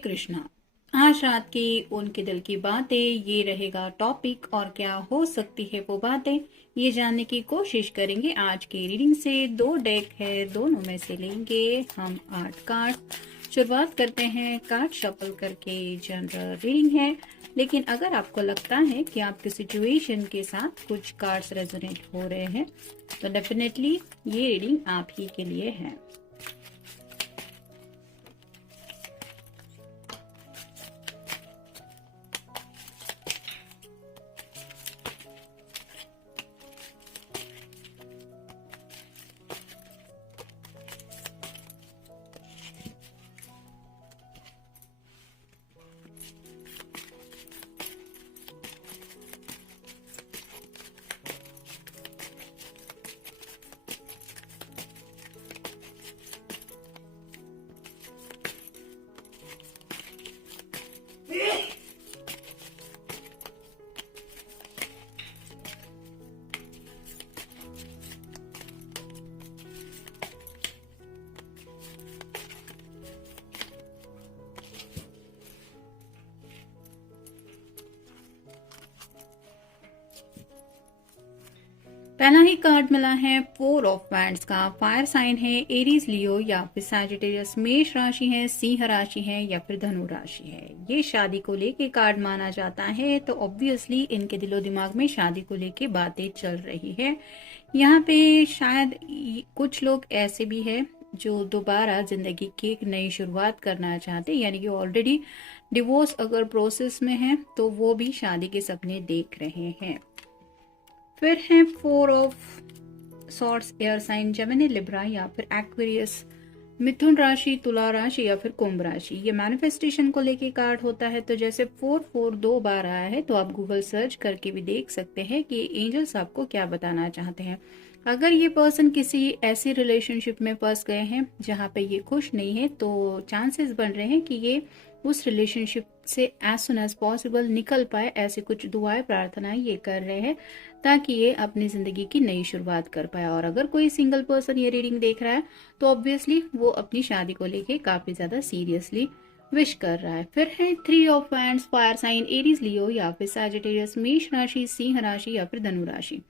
कृष्णा। आज रात की उनके दिल की बातें, ये रहेगा टॉपिक। और क्या हो सकती है वो बातें, ये जानने की कोशिश करेंगे। आज की रीडिंग से 2 डेक है, दोनों में से लेंगे हम 8 कार्ड। शुरुआत करते हैं कार्ड शफल करके। जनरल रीडिंग है, लेकिन अगर आपको लगता है कि आपकी सिचुएशन के साथ कुछ कार्ड्स रेजोनेट हो रहे हैं तो डेफिनेटली ये रीडिंग आप ही के लिए है। पहला ही कार्ड मिला है 4 ऑफ वैंड्स का। फायर साइन है, एरीज, लियो या फिर सैजिटेरियस। मेष राशि है, सिंह राशि है या फिर धनु राशि है। ये शादी को लेके कार्ड माना जाता है, तो ऑब्वियसली इनके दिलो दिमाग में शादी को लेके बातें चल रही है। यहाँ पे शायद कुछ लोग ऐसे भी है जो दोबारा जिंदगी की एक नई शुरुआत करना चाहते हैं, यानी कि ऑलरेडी डिवोर्स अगर प्रोसेस में है तो वो भी शादी के सपने देख रहे हैं। फिर है 4 of swords, air sign, Gemini, Libra या फिर एक्वेरियस। मिथुन राशि, तुला राशि या फिर कुंभ राशि। ये मैनिफेस्टेशन को लेके कार्ड होता है, तो जैसे 4 2 बार आया है तो आप गूगल सर्च करके भी देख सकते हैं कि एंजल्स आपको क्या बताना चाहते हैं। अगर ये पर्सन किसी ऐसी रिलेशनशिप में फंस गए हैं जहां पे ये खुश नहीं है, तो चांसेस बन रहे हैं कि ये उस रिलेशनशिप से एज सुन एज पॉसिबल निकल पाए। ऐसे कुछ दुआएं प्रार्थनाएं ये कर रहे हैं ताकि ये अपनी जिंदगी की नई शुरुआत कर पाए। और अगर कोई सिंगल पर्सन ये रीडिंग देख रहा है तो ऑब्वियसली वो अपनी शादी को लेके काफी ज्यादा सीरियसली विश कर रहा है। फिर है 3 of wands, fire sign, Aries, Leo या फिर सैजिटेरियस। मेष राशि, सिंह राशि या फिर धनु राशि।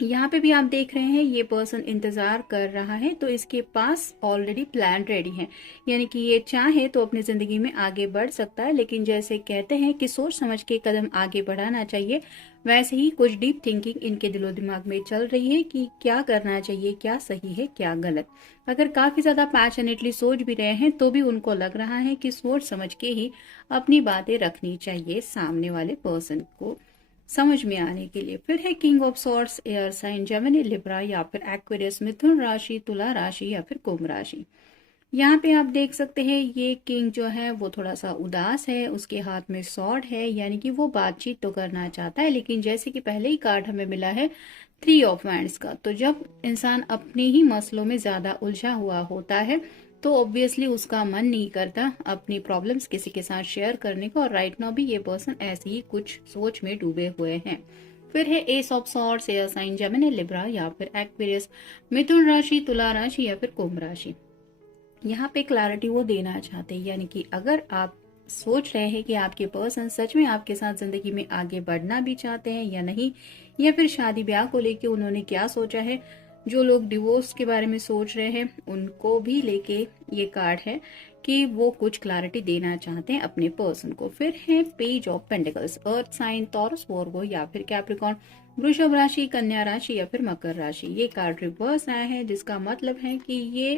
यहाँ पे भी आप देख रहे हैं ये पर्सन इंतजार कर रहा है, तो इसके पास ऑलरेडी प्लान रेडी है, यानी कि ये चाहे तो अपनी जिंदगी में आगे बढ़ सकता है। लेकिन जैसे कहते हैं कि सोच समझ के कदम आगे बढ़ाना चाहिए, वैसे ही कुछ डीप थिंकिंग इनके दिलो दिमाग में चल रही है कि क्या करना चाहिए, क्या सही है क्या गलत। अगर काफी ज्यादा पैशनेटली सोच भी रहे हैं तो भी उनको लग रहा है कि सोच समझ के ही अपनी बातें रखनी चाहिए सामने वाले पर्सन को समझ में आने के लिए। फिर है king of swords, air sign, Gemini, Libra या फिर एक्वेरियस। मिथुन राशि, तुला राशि या फिर कुंभ राशि। यहाँ पे आप देख सकते हैं ये किंग जो है वो थोड़ा सा उदास है, उसके हाथ में सॉर्ड है, यानी कि वो बातचीत तो करना चाहता है। लेकिन जैसे कि पहले ही कार्ड हमें मिला है 3 ऑफ वैंड्स का, तो जब इंसान अपने ही मसलों में ज्यादा उलझा हुआ होता है तो ऑब्वियसली उसका मन नहीं करता अपनी प्रॉब्लम्स किसी के साथ शेयर करने को। और राइट नाउ भी ये पर्सन ऐसे ही कुछ सोच में डूबे हुए हैं। फिर है ace of swords, air sign, Gemini, Libra या फिर एक्वेरियस। मिथुन राशि, तुला राशि या फिर कुंभ राशि। यहाँ पे क्लैरिटी वो देना चाहते हैं, यानी कि अगर आप सोच रहे हैं कि आपके पर्सन सच में आपके साथ जिंदगी में आगे बढ़ना भी चाहते हैं या नहीं, या फिर शादी ब्याह को लेके उन्होंने क्या सोचा है। जो लोग डिवोर्स के बारे में सोच रहे हैं उनको भी लेके ये कार्ड है कि वो कुछ क्लैरिटी देना चाहते हैं अपने पर्सन को। फिर है page of pentacles, earth sign, Taurus, Virgo या फिर कैप्रिकॉर्न। वृषभ राशि, कन्या राशि या फिर मकर राशि। ये कार्ड रिवर्स आया है, जिसका मतलब है कि ये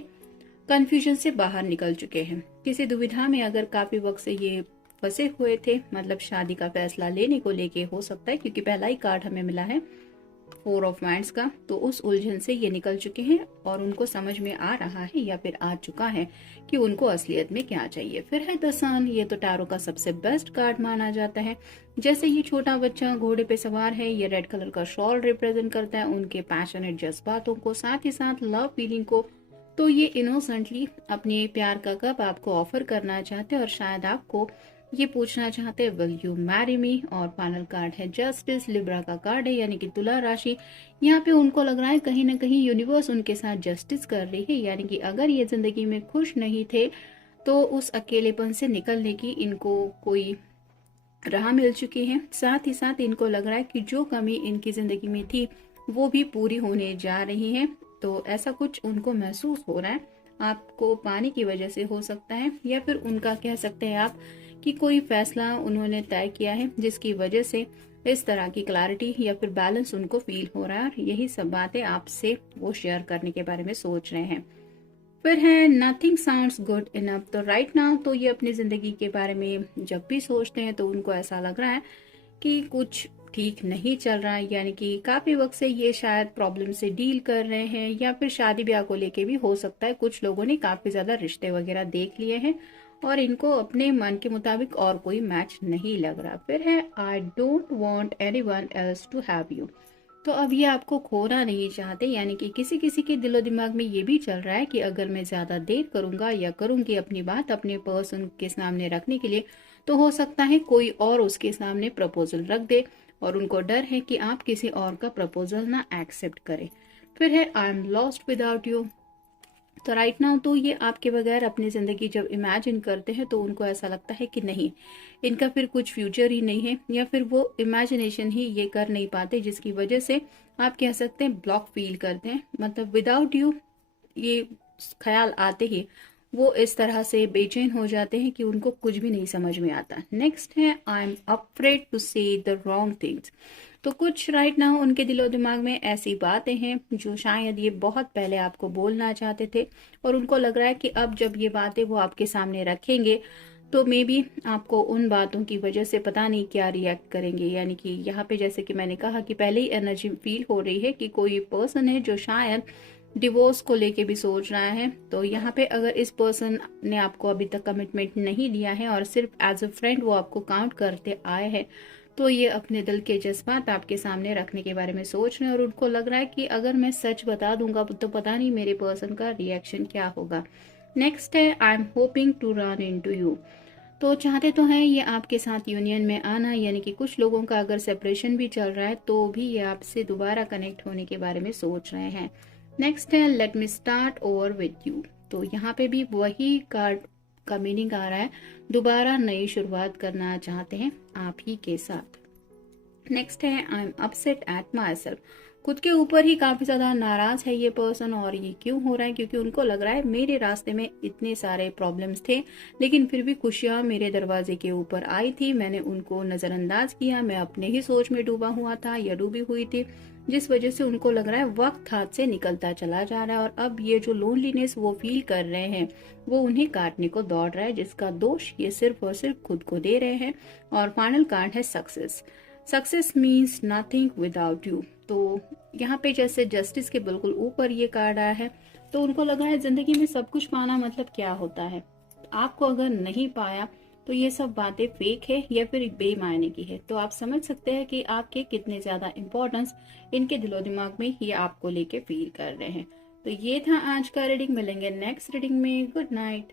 कंफ्यूजन से बाहर निकल चुके हैं। किसी दुविधा में अगर काफी वक्त से ये फंसे हुए थे, मतलब शादी का फैसला लेने को लेके हो सकता है, क्योंकि पहला ही कार्ड हमें मिला है 4 ऑफ वैंड्स का, तो उस उलझन से ये निकल चुके हैं और उनको समझ में आ रहा है या फिर आ चुका है कि उनको असलियत में क्या चाहिए। फिर है द सन, ये तो टैरो का सबसे बेस्ट कार्ड माना जाता है। जैसे ये छोटा बच्चा घोड़े पे सवार है, ये रेड कलर का शॉल रिप्रेजेंट करता है उनके पैशनेट जज्बातों को, साथ ही साथ लव फीलिंग को। तो ये इनोसेंटली अपने प्यार का कप आपको ऑफर करना चाहते हैं और शायद आपको ये पूछना चाहते हैं विल यू मैरी मी। और फाइनल कार्ड है जस्टिस, लिब्रा का कार्ड है, यानी कि तुला राशि। यहाँ पे उनको लग रहा है कहीं ना कहीं यूनिवर्स उनके साथ जस्टिस कर रही है, यानी कि अगर ये जिंदगी में खुश नहीं थे तो उस अकेलेपन से निकलने की इनको कोई राह मिल चुकी है। साथ ही साथ इनको लग रहा है कि जो कमी इनकी जिंदगी में थी वो भी पूरी होने जा रही है। तो ऐसा कुछ उनको महसूस हो रहा है। आपको पाने की वजह से हो सकता है, या फिर उनका कह सकते हैं आप कि कोई फैसला उन्होंने तय किया है जिसकी वजह से इस तरह की क्लैरिटी या फिर बैलेंस उनको फील हो रहा है, और यही सब बातें आपसे वो शेयर करने के बारे में सोच रहे हैं। फिर है नथिंग साउंड्स गुड इनफ। तो राइट नाउ तो ये अपनी जिंदगी के बारे में जब भी सोचते हैं तो उनको ऐसा लग रहा है कि कुछ ठीक नहीं चल रहा है, यानी कि काफी वक्त से ये शायद प्रॉब्लम से डील कर रहे हैं, या फिर शादी ब्याह को लेके भी हो सकता है। कुछ लोगों ने काफी ज्यादा रिश्ते वगैरह देख लिए हैं और इनको अपने मन के मुताबिक और कोई मैच नहीं लग रहा। फिर है I don't want anyone else to have you. तो अब ये आपको खोना नहीं चाहते, यानी कि किसी किसी के दिलो दिमाग में ये भी चल रहा है कि अगर मैं ज्यादा देर करूंगा या करूंगी अपनी बात अपने पर्सन के सामने रखने के लिए, तो हो सकता है कोई और उसके सामने प्रपोजल रख दे, और उनको डर है कि आप किसी और का प्रपोजल ना एक्सेप्ट करें। फिर है I am lost without you. तो राइट नाउ तो ये आपके बगैर अपनी जिंदगी जब इमेजिन करते हैं तो उनको ऐसा लगता है कि नहीं, इनका फिर कुछ फ्यूचर ही नहीं है, या फिर वो इमेजिनेशन ही ये कर नहीं पाते जिसकी वजह से आप कह सकते हैं ब्लॉक फील करते हैं। मतलब विदाउट यू ये ख्याल आते ही वो इस तरह से बेचैन हो जाते हैं कि उनको कुछ भी नहीं समझ में आता। नेक्स्ट है आई एम अफ्रेड टू से द रॉन्ग थिंग्स। तो कुछ राइट नाउ उनके दिलो दिमाग में ऐसी बातें हैं जो शायद ये बहुत पहले आपको बोलना चाहते थे, और उनको लग रहा है कि अब जब ये बातें वो आपके सामने रखेंगे तो मे बी आपको उन बातों की वजह से पता नहीं क्या रिएक्ट करेंगे। यानी कि यहाँ पे जैसे कि मैंने कहा कि पहले ही एनर्जी फील हो रही है कि कोई पर्सन है जो शायद डिवोर्स को लेके भी सोच रहा है। तो यहाँ पे अगर इस पर्सन ने आपको अभी तक कमिटमेंट नहीं दिया है और सिर्फ एज अ फ्रेंड वो आपको काउंट करते आए हैं, तो ये अपने दिल के जज्बात आपके सामने रखने के बारे में सोच रहे हैं, और उनको लग रहा है कि अगर मैं सच बता दूंगा तो पता नहीं मेरे पर्सन का रिएक्शन क्या होगा। नेक्स्ट है I am hoping to run into you. तो चाहते तो हैं ये आपके साथ यूनियन में आना, यानी कि कुछ लोगों का अगर सेपरेशन भी चल रहा है तो भी ये आपसे दोबारा कनेक्ट होने के बारे में सोच रहे हैं। नेक्स्ट है let me start over with you. तो यहाँ पे भी वही कार्ड का मीनिंग आ रहा है, दोबारा नई शुरुआत करना चाहते हैं आप ही के साथ। नेक्स्ट है I am upset at my self. खुद के ऊपर ही काफी ज्यादा नाराज है ये पर्सन, और ये क्यों हो रहा है? क्योंकि उनको लग रहा है मेरे रास्ते में इतने सारे प्रॉब्लम्स थे, लेकिन फिर भी खुशियां मेरे दरवाजे के ऊपर आई थी, मैंने उनको नजरअंदाज किया, मैं अपने ही सोच में डूबा हुआ था या डूबी हुई थी, जिस वजह से उनको लग रहा है वक्त हाथ से निकलता चला जा रहा है, और अब ये जो लोनलीनेस वो फील कर रहे हैं वो उन्हें काटने को दौड़ रहा है, जिसका दोष ये सिर्फ और सिर्फ खुद को दे रहे हैं। और फाइनल कार्ड है success. Success means nothing without you. तो यहाँ पे जैसे जस्टिस के बिल्कुल ऊपर ये कार्ड आया है, तो उनको लगा है जिंदगी में सब कुछ पाना मतलब क्या होता है। आपको अगर नहीं पाया तो ये सब बातें फेक है या फिर बेमायने की है। तो आप समझ सकते हैं कि आपके कितने ज्यादा इम्पोर्टेंस इनके दिलो दिमाग में ये आपको लेके फील कर रहे हैं। तो ये था आज का रीडिंग। मिलेंगे नेक्स्ट रीडिंग में। Good night.